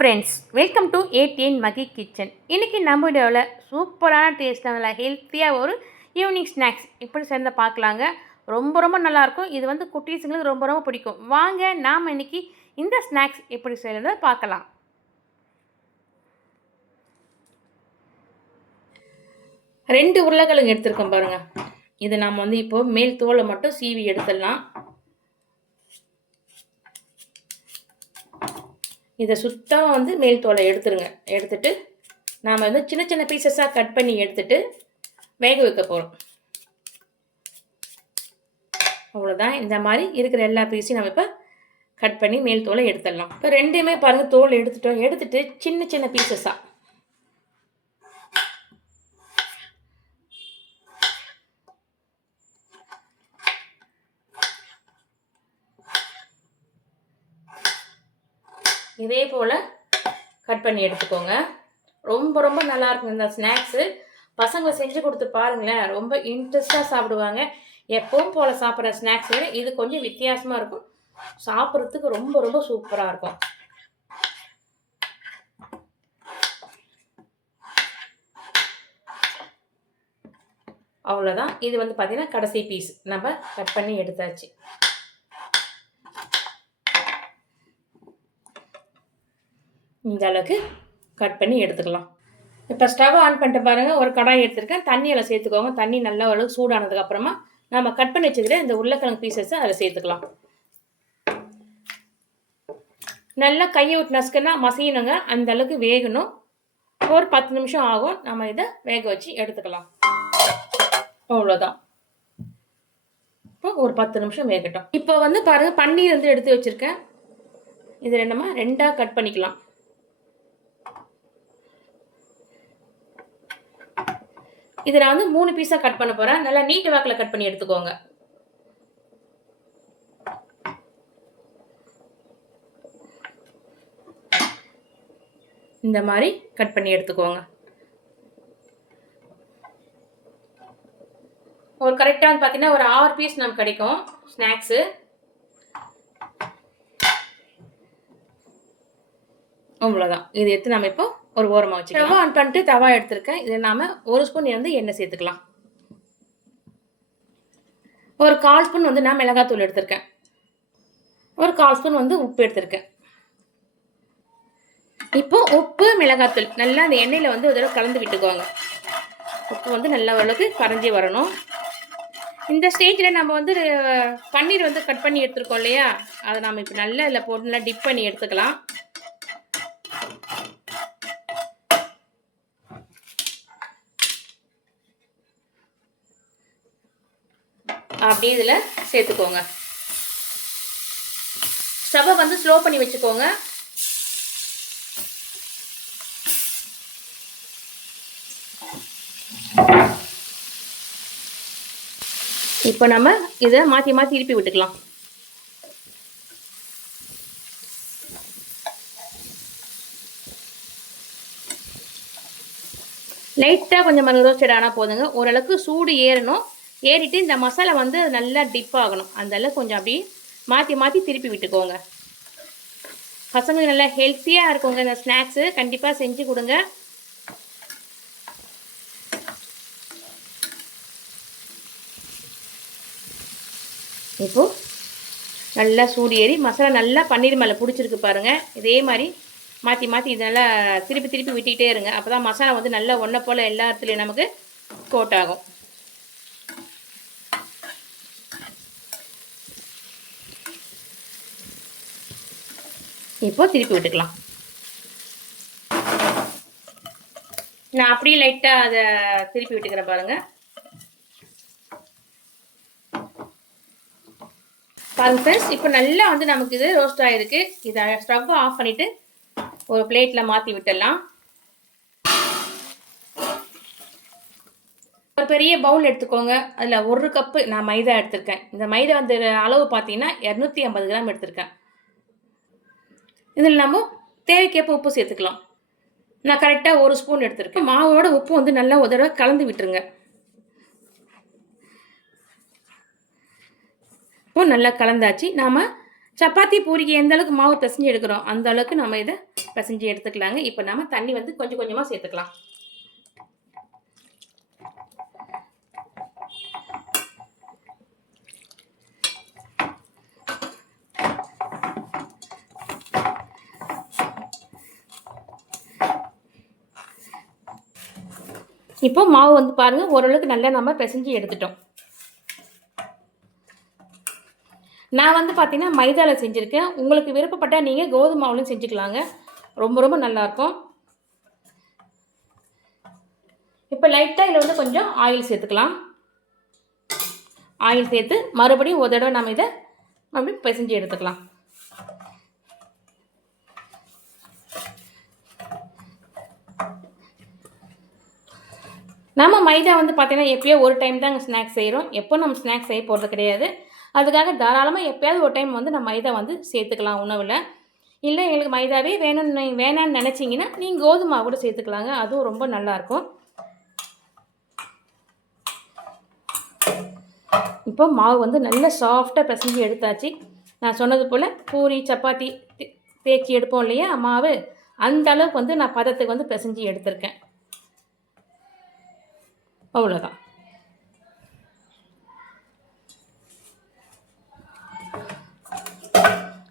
Friends welcome to ATN Magi kitchen இன்றைக்கி நம்ம வீடியோவில் சூப்பரான டேஸ்ட்டாக நல்லா ஹெல்த்தியாக ஒரு ஈவினிங் ஸ்நாக்ஸ் இப்படி சேர்ந்து பார்க்கலாங்க. ரொம்ப ரொம்ப நல்லாயிருக்கும். இது வந்து குட்டீஸுங்களுக்கு ரொம்ப ரொம்ப பிடிக்கும். வாங்க நாம் இன்னைக்கு இந்த ஸ்நாக்ஸ் எப்படி செய்கிறத பார்க்கலாம். ரெண்டு உருளைக்கிழங்கு எடுத்திருக்கோம் பாருங்கள் இது நாம் வந்து இப்போது மேல் தோலை மட்டும் சீவி எடுத்துடலாம். இதை சுத்தமாக வந்து மேல் தோலை எடுத்துருங்க. எடுத்துட்டு நாம் வந்து சின்ன சின்ன பீசஸாக கட் பண்ணி எடுத்துட்டு வேக வைக்க போகிறோம் அவ்வளோதான் இந்த மாதிரி இருக்கிற எல்லா பீஸையும் நம்ம இப்போ கட் பண்ணி மேல் தோலை எடுத்துடலாம். இப்போ ரெண்டுமே பாருங்கள் தோல் எடுத்துட்டோம். எடுத்துட்டு சின்ன சின்ன பீசஸாக இதே போல் கட் பண்ணி எடுத்துக்கோங்க. ரொம்ப ரொம்ப நல்லாயிருக்கும் இந்த ஸ்நாக்ஸு. பசங்களை செஞ்சு கொடுத்து பாருங்களேன் ரொம்ப இன்ட்ரெஸ்டாக சாப்பிடுவாங்க. எப்பவும் போல் சாப்பிட்ற ஸ்நாக்ஸ் விட இது கொஞ்சம் வித்தியாசமாக இருக்கும். சாப்பிட்றதுக்கு ரொம்ப ரொம்ப சூப்பராக இருக்கும். அவ்வளோதான் இது வந்து பார்த்திங்கன்னா கடைசி பீஸ் நம்ம கட் பண்ணி எடுத்தாச்சு. இந்த அளவுக்கு கட் பண்ணி எடுத்துக்கலாம். இப்போ ஸ்டவ் ஆன் பண்ணிட்டு பாருங்கள் ஒரு கடாய் எடுத்துருக்கேன். தண்ணியில் சேர்த்துக்கோங்க. தண்ணி நல்லா அளவுக்கு சூடானதுக்கப்புறமா நம்ம கட் பண்ணி வச்சுக்கிற இந்த உருளைக்கிழங்கு பீசஸை அதில் சேர்த்துக்கலாம். நல்லா கையை விட்டு நசுக்குன்னா மசியணுங்க. அந்த அளவுக்கு வேகணும். ஒரு பத்து நிமிஷம் ஆகும். நம்ம இதை வேக வச்சு எடுத்துக்கலாம். அவ்வளோதான் இப்போ ஒரு பத்து நிமிஷம் வேகட்டும். இப்போ வந்து பாருங்கள் பன்னீர் வந்து எடுத்து வச்சுருக்கேன். இது ரெண்டுமா? ரெண்டாக கட் பண்ணிக்கலாம். இதை நான் வந்து மூணு பீஸாக கட் பண்ண போகிறேன் நல்லா நீட்டு வாக்கில் கட் பண்ணி எடுத்துக்கோங்க. இந்த மாதிரி கட் பண்ணி எடுத்துக்கோங்க. ஒரு கரெக்டாக வந்து பார்த்தீங்கன்னா ஒரு ஆறு பீஸ் நமக்கு கிடைக்கும் ஸ்நாக்ஸு அவ்வளோதான் இது எடுத்து நம்ம இப்போ ஒரு ஓரமாக வச்சு தவா ஆன் பண்ணிட்டு தவா எடுத்திருக்கேன். இதில் நாம் ஒரு ஸ்பூன் வந்து எண்ணெய் சேர்த்துக்கலாம். ஒரு கால் ஸ்பூன் வந்து நான் மிளகாத்தூள் எடுத்திருக்கேன். ஒரு கால் ஸ்பூன் வந்து உப்பு எடுத்திருக்கேன். இப்போ உப்பு மிளகாத்தூள் நல்லா அந்த எண்ணெயில் வந்து ஒரு தடவை கலந்து விட்டுக்குவாங்க உப்பு வந்து நல்ல அளவுக்கு கரைஞ்சி வரணும். இந்த ஸ்டேஜில் நம்ம வந்து பன்னீர் வந்து கட் பண்ணி எடுத்துருக்கோம் இல்லையா? அதை நம்ம இப்போ நல்லா இதில் போட்டு நல்லா டிப் பண்ணி எடுத்துக்கலாம். அப்படியே இதில் சேர்த்துக்கோங்க. ஸ்டவ்வை வந்து ஸ்லோ பண்ணி வச்சுக்கோங்க. இப்போ நம்ம இதை மாற்றி மாற்றி திருப்பி விட்டுக்கலாம். லைட்டாக கொஞ்சம் மருந்து ரோஸ்டட் ஆனால் போதுங்க. ஓரளவுக்கு சூடு ஏறணும். ஏறிட்டு இந்த மசாலா வந்து நல்லா டிப் ஆகணும். அதெல்லாம் கொஞ்சம் அப்படியே மாற்றி மாற்றி திருப்பி விட்டுக்கோங்க. பசங்களுக்கு நல்லா ஹெல்த்தியாக இருக்குங்க இந்த ஸ்நாக்ஸு கண்டிப்பாக செஞ்சு கொடுங்க. இப்போது நல்லா சூடு ஏறி மசாலா நல்லா பன்னீர் மேலே பிடிச்சிருக்கு பாருங்கள் இதே மாதிரி மாற்றி மாற்றி இது நல்லா திருப்பி திருப்பி விட்டுக்கிட்டே இருங்க. அப்போ தான் மசாலா வந்து நல்லா ஒன்றை போல் எல்லா இடத்துலையும் நமக்கு கோட் ஆகும். இப்போ திருப்பி விட்டுக்கலாம். நான் அப்படியே லைட்டாக அதை திருப்பி விட்டுக்கிறேன் பாருங்க. பாருங்க ஃப்ரெண்ட்ஸ் இப்போ நல்லா வந்து நமக்கு இது ரோஸ்ட் ஆகிருக்கு இதை ஸ்டவ் ஆஃப் பண்ணிவிட்டு ஒரு பிளேட்டில் மாற்றி விட்டுடலாம். ஒரு பெரிய பவுல் எடுத்துக்கோங்க. அதில் ஒரு கப்பு நான் மைதா எடுத்திருக்கேன். இந்த மைதா வந்து அளவு பார்த்தீங்கன்னா இரநூத்தி ஐம்பது கிராம் எடுத்திருக்கேன். இதில் நம்ம தேவைக்கேற்ப உப்பு சேர்த்துக்கலாம். நான் கரெக்டாக ஒரு ஸ்பூன் எடுத்துருக்கேன். மாவோட உப்பு வந்து நல்லா உதவ கலந்து விட்டுருங்க. உப்பு நல்லா கலந்தாச்சு. நாம் சப்பாத்தி பூரிக்கு எந்த அளவுக்கு மாவு பிசைஞ்சு எடுக்கிறோம் அந்த அளவுக்கு நம்ம இதை பிசைஞ்சு எடுத்துக்கலாங்க. இப்போ நம்ம தண்ணி வந்து கொஞ்சம் கொஞ்சமாக சேர்த்துக்கலாம். இப்போ மாவு வந்து பாருங்கள் ஓரளவுக்கு நல்லா நம்ம பிசைஞ்சு எடுத்துட்டோம். நான் வந்து பார்த்தீங்கன்னா மைதாவில் செஞ்சுருக்கேன். உங்களுக்கு விருப்பப்பட்டால் நீங்கள் கோதுமை மாவுலையும் செஞ்சுக்கலாங்க. ரொம்ப ரொம்ப நல்லாயிருக்கும் இப்போ லைட்டாக இதில் வந்து கொஞ்சம் ஆயில் சேர்த்துக்கலாம். ஆயில் சேர்த்து மறுபடியும் ஒரு தடவை நம்ம இதை மறுபடியும் பிசைஞ்சு எடுத்துக்கலாம். நம்ம மைதா வந்து பார்த்தீங்கன்னா எப்பயோ ஒரு டைம் தாங்க ஸ்நாக்ஸ் செய்கிறோம் எப்போ நம்ம ஸ்நாக்ஸ் செய்ய போகிறது கிடையாது. அதுக்காக தாராளமாக எப்போயாவது ஒரு டைம் வந்து நம்ம மைதா வந்து சேர்த்துக்கலாம் உணவில். இல்லை எங்களுக்கு மைதாவே வேணும்னு வேணான்னு நினச்சிங்கன்னா நீங்கள் கோதுமை கூட சேர்த்துக்கலாங்க. அதுவும் ரொம்ப நல்லாயிருக்கும் இப்போ மாவு வந்து நல்ல சாஃப்டாக பிசைஞ்சு எடுத்தாச்சு. நான் சொன்னது போல் பூரி சப்பாத்தி தே- தேய்ச்சி எடுப்போம் இல்லையா மாவு? அந்த அளவுக்கு வந்து நான் பதத்துக்கு வந்து பிசைஞ்சு எடுத்திருக்கேன். அவ்வளோதான்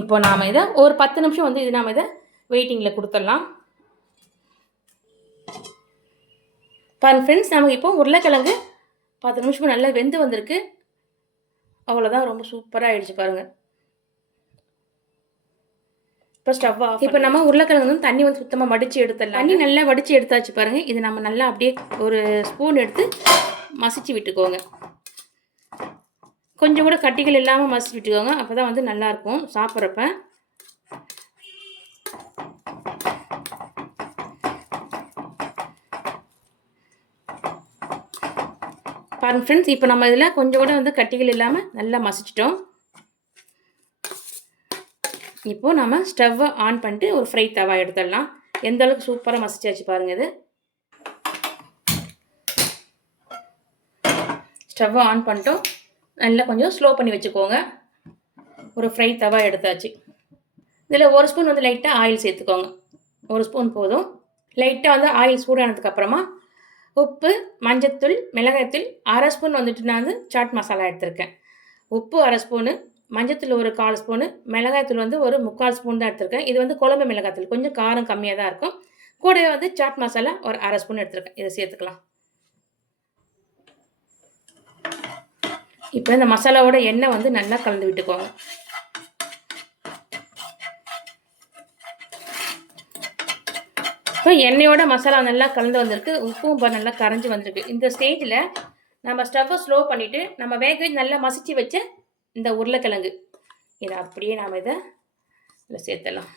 இப்போ நாம் இதை ஒரு பத்து நிமிஷம் வந்து இது நாம் இதை வெயிட்டிங்கில் கொடுத்துடலாம். பாருங்க ஃப்ரெண்ட்ஸ் நமக்கு இப்போ உருளைக்கிழங்கு பத்து நிமிஷம் நல்லா வெந்து வந்திருக்கு. அவ்வளோதான் ரொம்ப சூப்பராக ஆயிடுச்சு பாருங்கள் இப்போ ஸ்டவ் ஆஃப் இப்போ நம்ம உருளைக்கிழங்கு வந்து தண்ணி வந்து சுத்தமாக வடித்து எடுத்துடலாம் தண்ணி நல்லா வடித்து எடுத்தாச்சு பாருங்கள் இது நம்ம நல்லா அப்படியே ஒரு ஸ்பூன் எடுத்து மசிச்சு விட்டுக்கோங்க. கொஞ்சம் கூட கட்டிகள் இல்லாமல் மசிச்சு விட்டுக்கோங்க. அப்போ தான் வந்து நல்லாயிருக்கும் சாப்பிட்றப்ப. பாருங்க ஃப்ரெண்ட்ஸ் இப்போ நம்ம இதில் கொஞ்சம் கூட வந்து கட்டிகள் இல்லாமல் நல்லா மசிச்சிட்டோம். இப்போது நம்ம ஸ்டவ்வை ஆன் பண்ணிட்டு ஒரு ஃப்ரை தவா எடுத்துடலாம். எந்த அளவுக்கு சூப்பராக மசிச்சாச்சு பாருங்கள் இது. ஸ்டவ்வை ஆன் பண்ணிட்டோம். நல்லா கொஞ்சம் ஸ்லோ பண்ணி வச்சுக்கோங்க. ஒரு ஃப்ரை தவா எடுத்தாச்சு. இதில் ஒரு ஸ்பூன் வந்து லைட்டாக ஆயில் சேர்த்துக்கோங்க. ஒரு ஸ்பூன் போதும். லைட்டாக வந்து ஆயில் சூடானதுக்கப்புறமா உப்பு மஞ்சத்தூள் மிளகாய்த்தூள் அரை ஸ்பூன் வந்துட்டு நான் வந்து சாட் மசாலா எடுத்திருக்கேன். உப்பு அரை ஸ்பூனு மஞ்சத்தூள் ஒரு கால் ஸ்பூனு மிளகாய்த்தூள் வந்து ஒரு முக்கால் ஸ்பூன் தான் எடுத்திருக்கேன். இது வந்து குழம்பு மிளகாய்த்தூள் கொஞ்சம் காரம் கம்மியாக தான் இருக்கும். கூடவே வந்து சாட் மசாலா ஒரு அரை ஸ்பூன் எடுத்திருக்கேன். இதை சேர்த்துக்கலாம். இப்போ இந்த மசாலாவோட எண்ணெய் வந்து நல்லா கலந்து விட்டுக்கோங்க. இப்போ எண்ணெயோட மசாலா நல்லா கலந்து வந்திருக்கு. உப்பும் இப்போ நல்லா கரைஞ்சி வந்திருக்கு. இந்த ஸ்டேஜில் நம்ம ஸ்டவ்வை ஸ்லோ பண்ணிவிட்டு நம்ம வேக வச்சு நல்லா மசிச்சு வச்ச இந்த உருளைக்கிழங்கு. இதை அப்படியே நாம் இதை இதில் சேர்த்தலாம்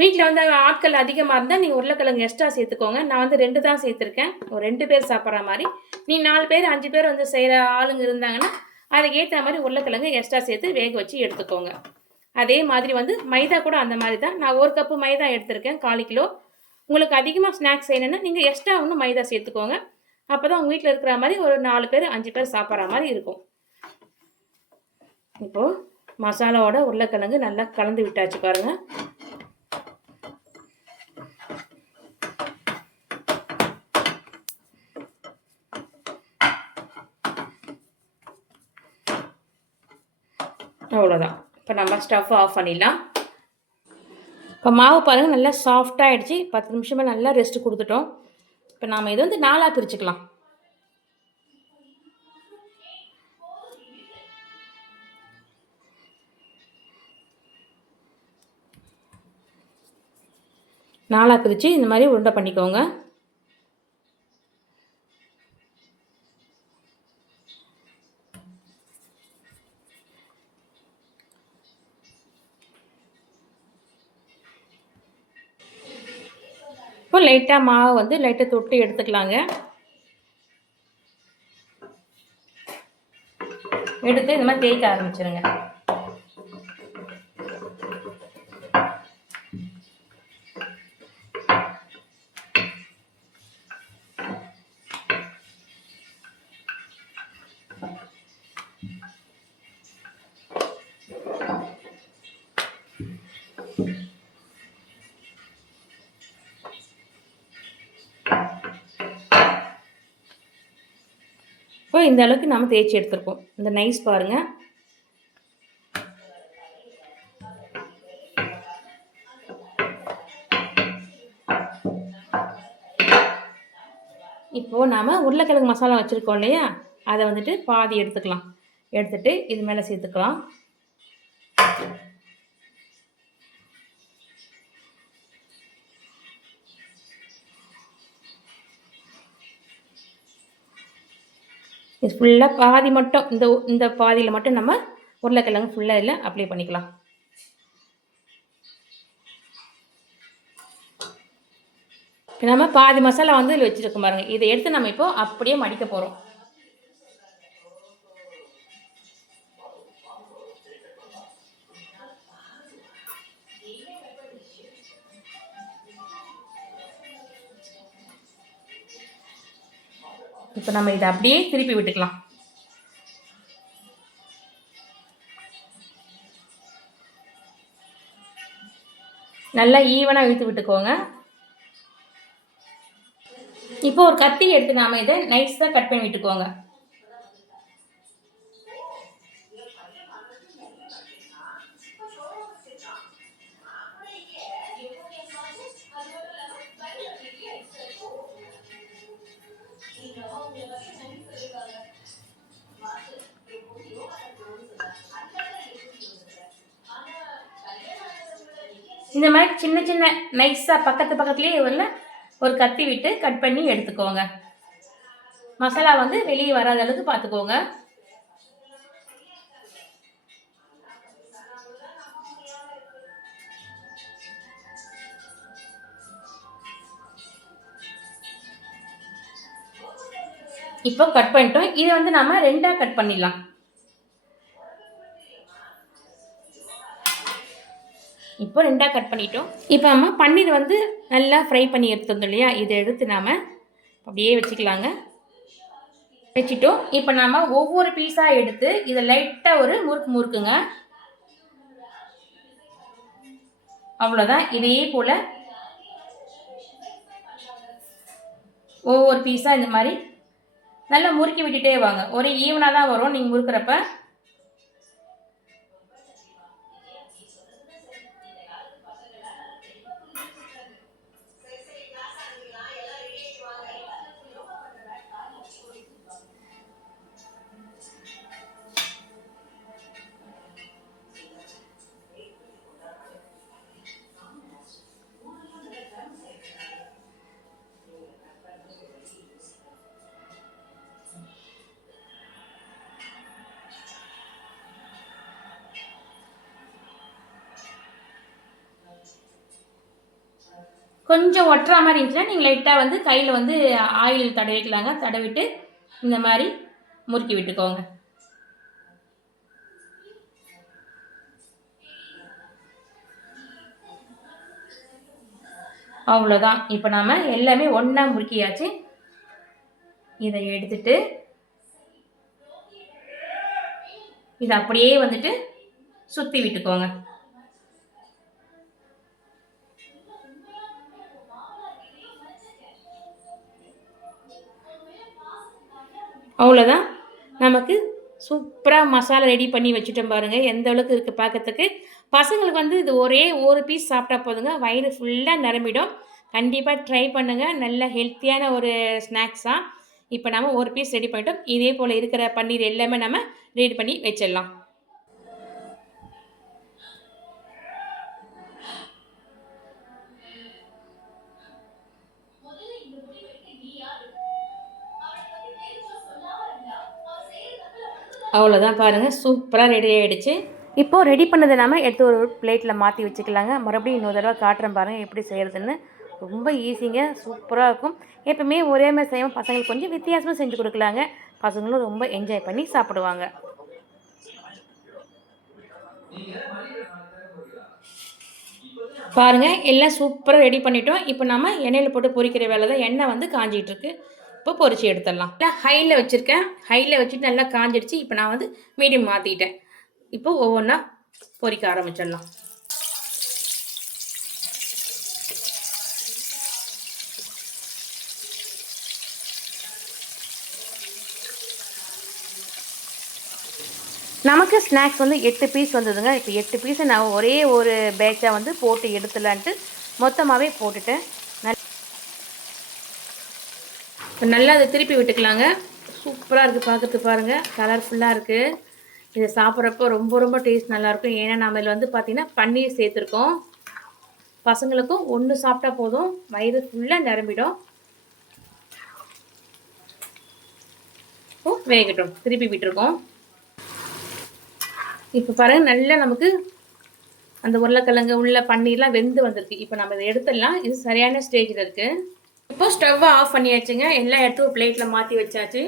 வீட்டில் வந்து ஆட்கள் அதிகமாக இருந்தால் நீங்கள் உருளைக்கிழங்கு எக்ஸ்ட்ரா சேர்த்துக்கோங்க. நான் வந்து ரெண்டு தான் சேர்த்துருக்கேன். ஒரு ரெண்டு பேர் சாப்பிட்ற மாதிரி. நீ நாலு பேர் அஞ்சு பேர் வந்து செய்கிற ஆளுங்க இருந்தாங்கன்னா அதுக்கு ஏற்ற மாதிரி உருளைக்கிழங்கு எக்ஸ்ட்ரா சேர்த்து வேக வச்சு எடுத்துக்கோங்க. அதே மாதிரி வந்து மைதா கூட அந்த மாதிரி தான். நான் ஒரு கப்பு மைதா எடுத்திருக்கேன் கால் கிலோ. உங்களுக்கு அதிகமாக ஸ்நாக்ஸ் செய்யணுன்னா நீங்கள் எக்ஸ்ட்ரா ஒன்று மைதா சேர்த்துக்கோங்க. அப்போ தான் உங்கள் வீட்டில் இருக்கிற மாதிரி ஒரு நாலு பேர் அஞ்சு பேர் சாப்பிட்ற மாதிரி இருக்கும். இப்போது மசாலாவோட உருளைக்கிழங்கு நல்லா கலந்து விட்டாச்சு பாருங்கள் அவ்வளோதான் இப்போ நம்ம ஸ்டவ் ஆஃப் பண்ணிடலாம். இப்போ மாவு பாருங்கள் நல்லா சாஃப்டாகிடுச்சு பத்து நிமிஷமாக நல்லா ரெஸ்ட் கொடுத்துட்டோம். இப்போ நாம் இதை வந்து நாலாக பிரிச்சுக்கலாம். நாலாக பிரித்து இந்த மாதிரி உருண்டை பண்ணிக்கோங்க. இப்போ லைட்டாக மாவு வந்து லைட்டாக தொட்டு எடுத்துக்கலாங்க. எடுத்து இந்த மாதிரி தேய்க்க ஆரம்பிச்சிருங்க. இந்த அளவுக்கு நம்ம தேய்ச்சி எடுத்துருக்கோம். இந்த நைஸ் பாருங்கள் இப்போது நாம் உருளைக்கிழங்கு மசாலா வச்சுருக்கோம் இல்லையா? அதை வந்துட்டு பாதி எடுத்துக்கலாம். எடுத்துட்டு இது மேலே சேர்த்துக்கலாம். இது ஃபுல்லாக பாதி மட்டும் இந்த இந்த பாதியில் மட்டும் நம்ம உருளைக்கிழங்கு ஃபுல்லாக இதில் அப்ளை பண்ணிக்கலாம். இப்போ நம்ம பாதி மசாலா வந்து இதில் வச்சுருக்கோம் பாருங்கள் இதை எடுத்து நம்ம இப்போ அப்படியே மடிக்க போகிறோம் இப்போ நம்ம இதை அப்படியே திருப்பி விட்டுக்கலாம். நல்லா ஈவனாக இழுத்து விட்டுக்கோங்க. இப்போ ஒரு கத்தி எடுத்து நாம இதை நைஸாக கட் பண்ணி விட்டுக்கோங்க. இந்த மாதிரி சின்ன சின்ன நைஸாக பக்கத்து பக்கத்துலேயே உள்ள ஒரு கத்தி விட்டு கட் பண்ணி எடுத்துக்கோங்க. மசாலா வந்து வெளியே வராத அளவுக்கு பார்த்துக்கோங்க இப்போ கட் பண்ணிட்டோம். இதை வந்து நம்ம ரெண்டாக கட் பண்ணிடலாம். இப்போ ரெண்டாக கட் பண்ணிட்டோம். இப்போ நம்ம பன்னீர் வந்து நல்லா ஃப்ரை பண்ணி எடுத்துருந்தோம் இல்லையா? இதை எடுத்து நாம் அப்படியே வச்சுக்கலாங்க. வச்சுட்டோம். இப்போ நாம் ஒவ்வொரு பீஸாக எடுத்து இதை லைட்டாக ஒரு முறுக்கு முறுக்குங்க. அவ்வளோதான் இதே போல் ஒவ்வொரு பீஸாக இந்த மாதிரி நல்லா முறுக்கி விட்டுட்டே வாங்க. ஒரே ஈவனாக தான் வரும். நீங்கள் முறுக்கிறப்ப கொஞ்சம் ஒட்டுற மாதிரி இருந்துச்சுன்னா நீங்கள் லைட்டாக வந்து கையில் வந்து ஆயில் தடவிக்கலாங்க. தடவிட்டு இந்த மாதிரி முறுக்கி விட்டுக்கோங்க. அவ்வளோதான் இப்போ நாம் எல்லாமே ஒன்றா முறுக்கியாச்சு. இதை எடுத்துட்டு இதை அப்படியே வந்துட்டு சுற்றி விட்டுக்கோங்க. அவ்வளோதான் நமக்கு சூப்பராக மசாலா ரெடி பண்ணி வச்சுட்டோம் பாருங்கள் எந்த அளவுக்கு இருக்குது பார்க்கறதுக்கு பசங்களுக்கு வந்து இது ஒரே ஒரு பீஸ் சாப்பிட்டா போதுங்க. வயிறு ஃபுல்லாக நிரம்பிடும். கண்டிப்பாக ட்ரை பண்ணுங்கள் நல்ல ஹெல்த்தியான ஒரு ஸ்நாக்ஸாக இப்போ நம்ம ஒரு பீஸ் ரெடி பண்ணிட்டோம். இதே போல் இருக்கிற பன்னீர் எல்லாமே நம்ம ரெடி பண்ணி வச்சிடலாம். அவ்வளோதான் பாருங்கள் சூப்பராக ரெடி ஆகிடுச்சு இப்போது ரெடி பண்ணதை நாம எடுத்து ஒரு பிளேட்டில் மாற்றி வச்சுக்கலாங்க. மறுபடியும் இன்னொரு தடவை காட்டுறேன் பாருங்கள் எப்படி செய்கிறதுன்னு ரொம்ப ஈஸிங்க சூப்பராக இருக்கும். எப்பவுமே ஒரே மாதிரி செய்யாமல் பசங்களுக்கு கொஞ்சம் வித்தியாசமாக செஞ்சு கொடுக்கலாங்க. பசங்களும் ரொம்ப என்ஜாய் பண்ணி சாப்பிடுவாங்க. பாருங்கள் எல்லாம் சூப்பராக ரெடி பண்ணிட்டோம். இப்போ நம்ம எண்ணெயில் போட்டு பொரிக்கிற வேலை தான் எண்ணெய் வந்து காஞ்சிகிட்ருக்கு இப்போ பொறிச்சு எடுத்துடலாம். இல்லை ஹையில் வச்சுருக்கேன். ஹையில் வச்சுட்டு நல்லா காஞ்சிடுச்சு இப்போ நான் வந்து மீடியம் மாற்றிட்டேன் இப்போ ஒவ்வொன்றா பொறிக்க ஆரம்பிச்சிடலாம். நமக்கு ஸ்நாக்ஸ் வந்து எட்டு பீஸ் வந்ததுங்க. இப்போ எட்டு பீஸை நான் ஒரே ஒரு பேட்சாக வந்து போட்டு எடுத்துலான்ட்டு மொத்தமாகவே போட்டுட்டேன் நல் இப்போ நல்லா அதை திருப்பி விட்டுக்கலாங்க. சூப்பராக இருக்குது பார்க்குறதுக்கு பாருங்கள் கலர்ஃபுல்லாக இருக்குது இதை சாப்பிட்றப்போ ரொம்ப ரொம்ப டேஸ்ட் நல்லாயிருக்கும். ஏன்னா நம்ம இதில் வந்து பார்த்திங்கன்னா பன்னீர் சேர்த்துருக்கோம். பசங்களுக்கும் ஒன்று சாப்பிட்டா போதும். வயிறு ஃபுல்லாக நிரம்பிடும். வேகட்டும். திருப்பி விட்டுருக்கோம். இப்போ பாருங்கள் நல்லா நமக்கு அந்த உருளைக்கிழங்கு உள்ள பன்னீர்லாம் வெந்து வந்திருக்கு. இப்போ நம்ம இதை எடுத்துடலாம். இது சரியான ஸ்டேஜில் இருக்குது இப்போ ஸ்டவ்வை ஆஃப் பண்ணியாச்சுங்க. எல்லாம் எடுத்து ஒரு பிளேட்டில் மாற்றி வச்சாச்சு.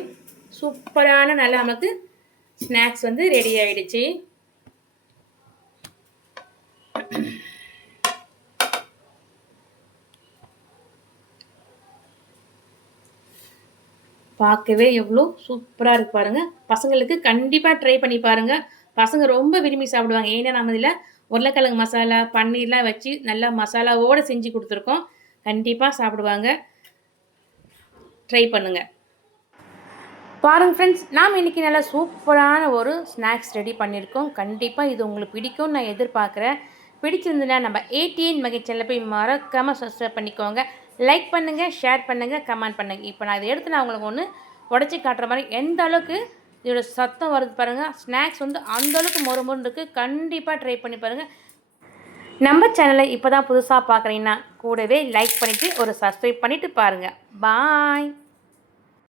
சூப்பரான நல்லா நமக்கு ஸ்நாக்ஸ் வந்து ரெடி ஆயிடுச்சு. பார்க்கவே எவ்வளோ சூப்பராக இருக்கு பாருங்க. பசங்களுக்கு கண்டிப்பாக ட்ரை பண்ணி பாருங்க. பசங்க ரொம்ப விரும்பி சாப்பிடுவாங்க. ஏன்னா நம்ம இதில் உருளைக்கிழங்கு மசாலா பன்னீர்லாம் வச்சு நல்லா மசாலாவோடு செஞ்சு கொடுத்துருக்கோம். கண்டிப்பாக சாப்பிடுவாங்க. ட்ரை பண்ணுங்க. பாருங்க ஃப்ரெண்ட்ஸ் நாம் இன்றைக்கி நல்லா சூப்பரான ஒரு ஸ்நாக்ஸ் ரெடி பண்ணியிருக்கோம். கண்டிப்பாக இது உங்களுக்கு பிடிக்கும்னு நான் எதிர்பார்க்குறேன். பிடிச்சிருந்துன்னா நம்ம ஏடிஎன் மகிழ்ச்சியில் போய் மறக்காமல் சப்ஸ்கிரைப் பண்ணிக்கோங்க. லைக் பண்ணுங்கள் ஷேர் பண்ணுங்கள் கமெண்ட் பண்ணுங்கள் இப்போ நான் இதை எடுத்து நான் உங்களுக்கு ஒன்று உடச்சி காட்டுற மாதிரி எந்த அளவுக்கு இதோட சத்தம் வருது பாருங்கள் ஸ்நாக்ஸ் வந்து அந்தளவுக்கு மொறு மொறுன்னு இருக்குது கண்டிப்பாக ட்ரை பண்ணி பாருங்கள் நம்ம சேனலை இப்போ தான் புதுசாக பார்க்குறீங்கன்னா கூடவே லைக் பண்ணிவிட்டு ஒரு சப்ஸ்கிரைப் பண்ணிவிட்டு பாருங்கள் பாய்